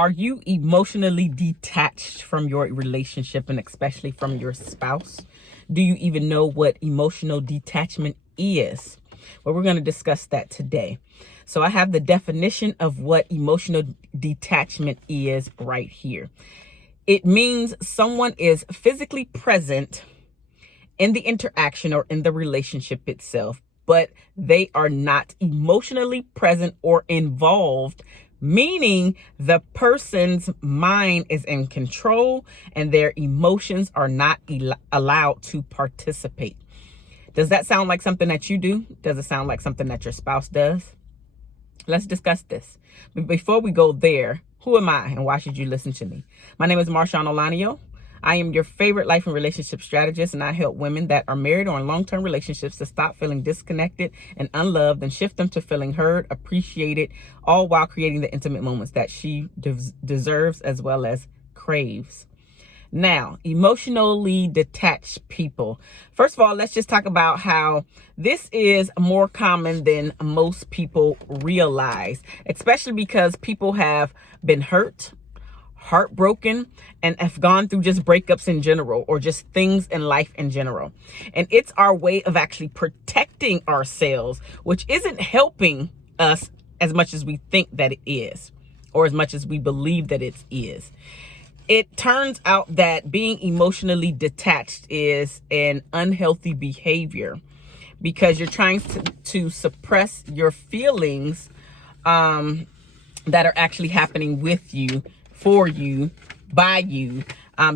Are you emotionally detached from your relationship and especially from your spouse? Do you even know what emotional detachment is? Well, we're going to discuss that today. So I have the definition of what emotional detachment is right here. It means someone is physically present in the interaction or in the relationship itself, but they are not emotionally present or involved, meaning the person's mind is in control and their emotions are not allowed to participate. Does that sound like something that you do? Does it sound like something that your spouse does? Let's discuss this. But before we go there, who am I and why should you listen to me? My name is MarshaunO. I am your favorite life and relationship strategist, and I help women that are married or in long-term relationships to stop feeling disconnected and unloved and shift them to feeling heard, appreciated, all while creating the intimate moments that she deserves as well as craves. Now, emotionally detached people. First of all, let's just talk about how this is more common than most people realize, especially because people have been hurt, heartbroken, and have gone through just breakups in general or just things in life in general. And it's our way of actually protecting ourselves, which isn't helping us as much as we think that it is, or as much as we believe that it is. It turns out that being emotionally detached is an unhealthy behavior because you're trying to suppress your feelings that are actually happening with you, for you, by you,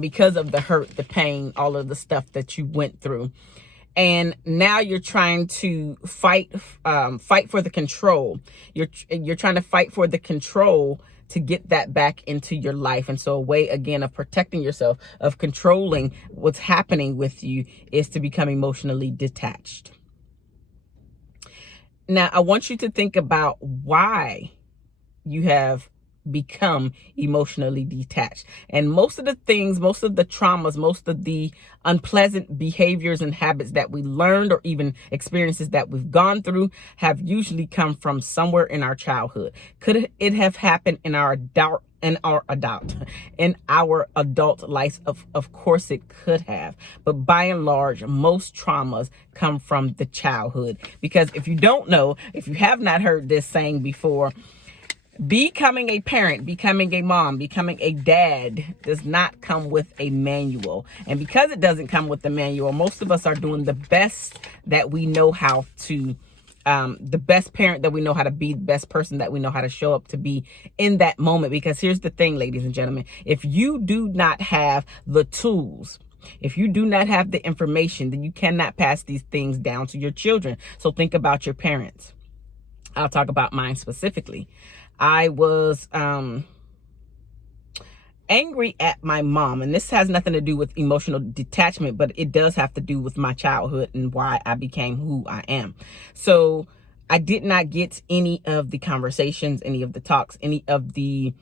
because of the hurt, the pain, all of the stuff that you went through. And now you're trying to fight for the control. You're trying to fight for the control to get that back into your life. And so a way, again, of protecting yourself, of controlling what's happening with you, is to become emotionally detached. Now, I want you to think about why you have become emotionally detached. And most of the things, most of the traumas, most of the unpleasant behaviors and habits that we learned or even experiences that we've gone through have usually come from somewhere in our childhood. Could it have happened in our adult life? Of course it could have. But by and large, most traumas come from the childhood. Because if you don't know, if you have not heard this saying before, becoming a parent, becoming a mom, becoming a dad does not come with a manual. And because it doesn't come with the manual, most of us are doing the best that we know how to, the best parent that we know how to be, the best person that we know how to show up to be in that moment. Because here's the thing, ladies and gentlemen, if you do not have the tools, if you do not have the information, then you cannot pass these things down to your children. So think about your parents. I'll talk about mine specifically. I was angry at my mom, and this has nothing to do with emotional detachment, but it does have to do with my childhood and why I became who I am. So I did not get any of the conversations, any of the talks, any of the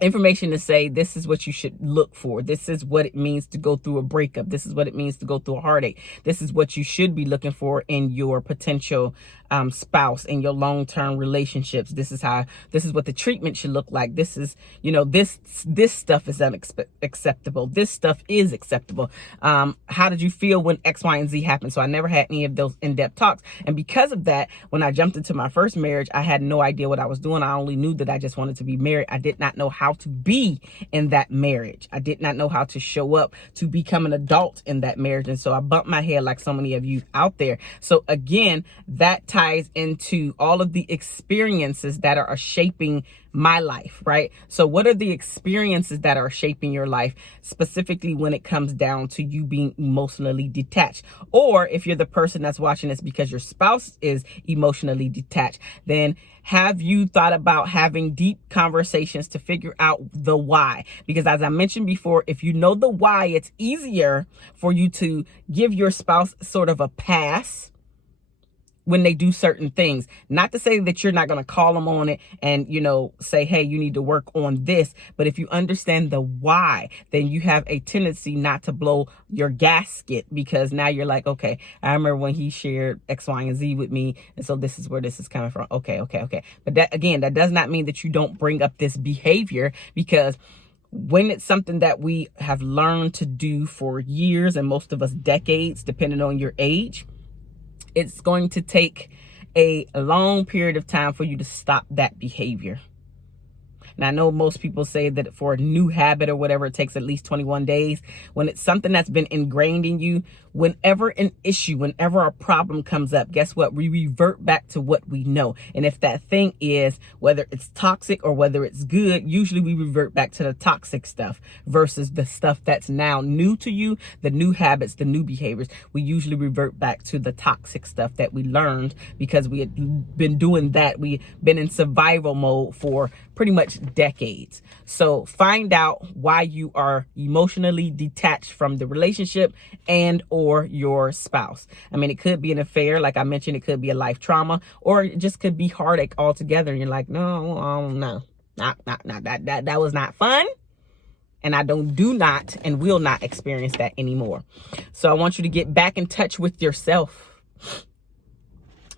information to say, this is what you should look for. This is what it means to go through a breakup. This is what it means to go through a heartache. This is what you should be looking for in your potential spouse, in your long-term relationships. This is what the treatment should look like. This is, this stuff is unacceptable. This stuff is acceptable. How did you feel when X, Y, and Z happened? So I never had any of those in-depth talks. And because of that, when I jumped into my first marriage, I had no idea what I was doing. I only knew that I just wanted to be married. I did not know how to be in that marriage. I did not know how to show up to become an adult in that marriage. And so I bumped my head like so many of you out there. So again, that ties into all of the experiences that are shaping my life, right? So what are the experiences that are shaping your life, specifically when it comes down to you being emotionally detached? Or if you're the person that's watching this because your spouse is emotionally detached, then have you thought about having deep conversations to figure out the why? Because as I mentioned before, if you know the why, it's easier for you to give your spouse sort of a pass when they do certain things. Not to say that you're not going to call them on it and, say, hey, you need to work on this. But if you understand the why, then you have a tendency not to blow your gasket, because now you're like, okay, I remember when he shared X, Y, and Z with me. And so this is where this is coming from. Okay. But that, again, that does not mean that you don't bring up this behavior, because when it's something that we have learned to do for years, and most of us decades, depending on your age, it's going to take a long period of time for you to stop that behavior. And I know most people say that for a new habit or whatever, it takes at least 21 days. When it's something that's been ingrained in you, whenever a problem comes up, guess what? We revert back to what we know. And if that thing is, whether it's toxic or whether it's good, usually we revert back to the toxic stuff versus the stuff that's now new to you, the new habits, the new behaviors. We usually revert back to the toxic stuff that we learned because we had been doing that. We've been in survival mode for pretty much decades. So find out why you are emotionally detached from the relationship and or your spouse. I mean, it could be an affair. Like I mentioned, it could be a life trauma, or it just could be heartache altogether. And you're like, no, that was not fun. And I do not and will not experience that anymore. So I want you to get back in touch with yourself,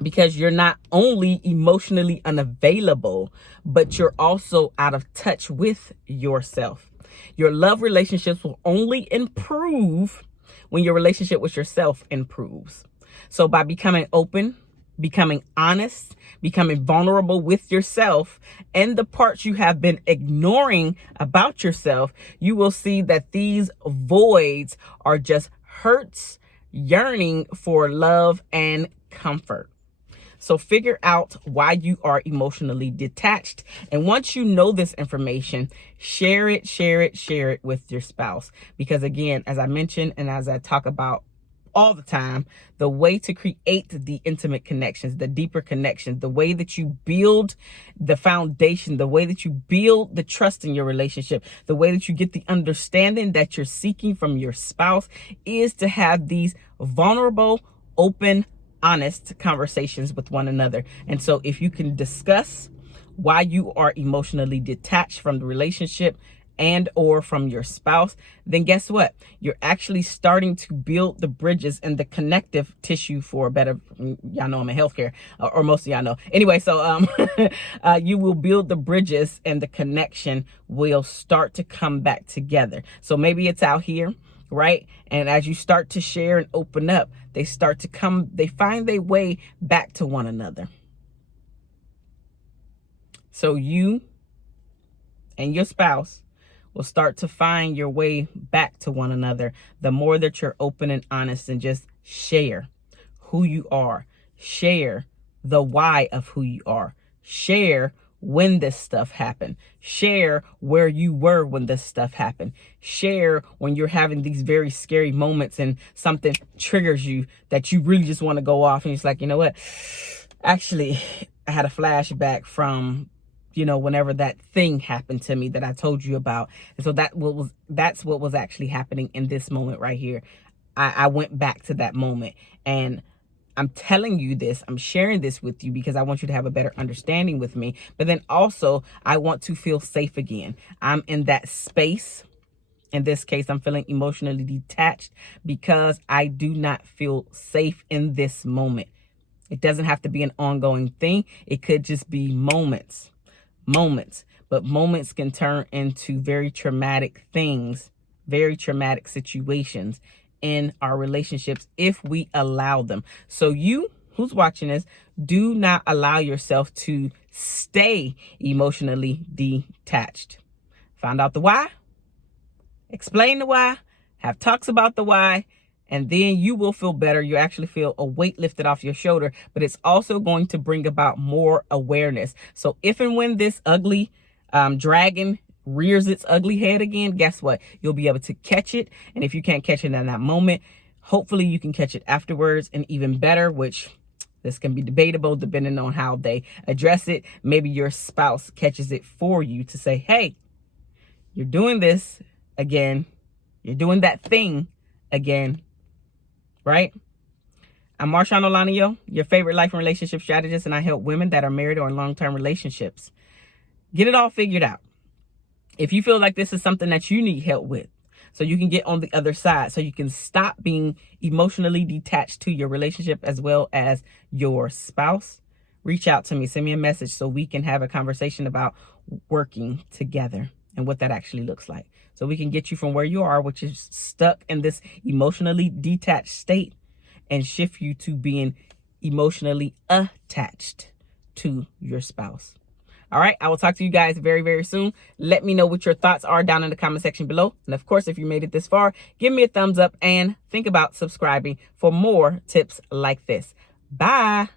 because you're not only emotionally unavailable, but you're also out of touch with yourself. Your love relationships will only improve when your relationship with yourself improves. So by becoming open, becoming honest, becoming vulnerable with yourself and the parts you have been ignoring about yourself, you will see that these voids are just hurts, yearning for love and comfort. So figure out why you are emotionally detached. And once you know this information, share it with your spouse. Because again, as I mentioned, and as I talk about all the time, the way to create the intimate connections, the deeper connections, the way that you build the foundation, the way that you build the trust in your relationship, the way that you get the understanding that you're seeking from your spouse is to have these vulnerable, open, honest conversations with one another. And so if you can discuss why you are emotionally detached from the relationship and or from your spouse, then guess what? You're actually starting to build the bridges and the connective tissue for a better, y'all know I'm in healthcare, or most of y'all know. Anyway, so you will build the bridges and the connection will start to come back together. So maybe it's out here, right? And as you start to share and open up, they find their way back to one another. So you and your spouse will start to find your way back to one another the more that you're open and honest and just share who you are, share the why of who you are, share when this stuff happened, share where you were when this stuff happened, share when you're having these very scary moments and something triggers you that you really just want to go off and it's like, you know what, actually I had a flashback from whenever that thing happened to me that I told you about. And so that's what was actually happening in this moment right here. I went back to that moment, and I'm telling you this, I'm sharing this with you because I want you to have a better understanding with me. But then also I want to feel safe again. I'm in that space. In this case, I'm feeling emotionally detached because I do not feel safe in this moment. It doesn't have to be an ongoing thing. It could just be moments, but moments can turn into very traumatic things, very traumatic situations in our relationships if we allow them. So you who's watching this, do not allow yourself to stay emotionally detached. Find out the why, explain the why, have talks about the why, and then you will feel better. You actually feel a weight lifted off your shoulder, but it's also going to bring about more awareness. So if and when this ugly dragon rears its ugly head again, guess what? You'll be able to catch it. And if you can't catch it in that moment, hopefully you can catch it afterwards, and even better, which this can be debatable depending on how they address it. Maybe your spouse catches it for you to say, hey, you're doing this again. You're doing that thing again. Right? I'm MarshaunO, your favorite life and relationship strategist, and I help women that are married or in long-term relationships get it all figured out. If you feel like this is something that you need help with, so you can get on the other side, so you can stop being emotionally detached to your relationship as well as your spouse, reach out to me. Send me a message so we can have a conversation about working together and what that actually looks like. So we can get you from where you are, which is stuck in this emotionally detached state, and shift you to being emotionally attached to your spouse. All right, I will talk to you guys very, very soon. Let me know what your thoughts are down in the comment section below. And of course, if you made it this far, give me a thumbs up and think about subscribing for more tips like this. Bye.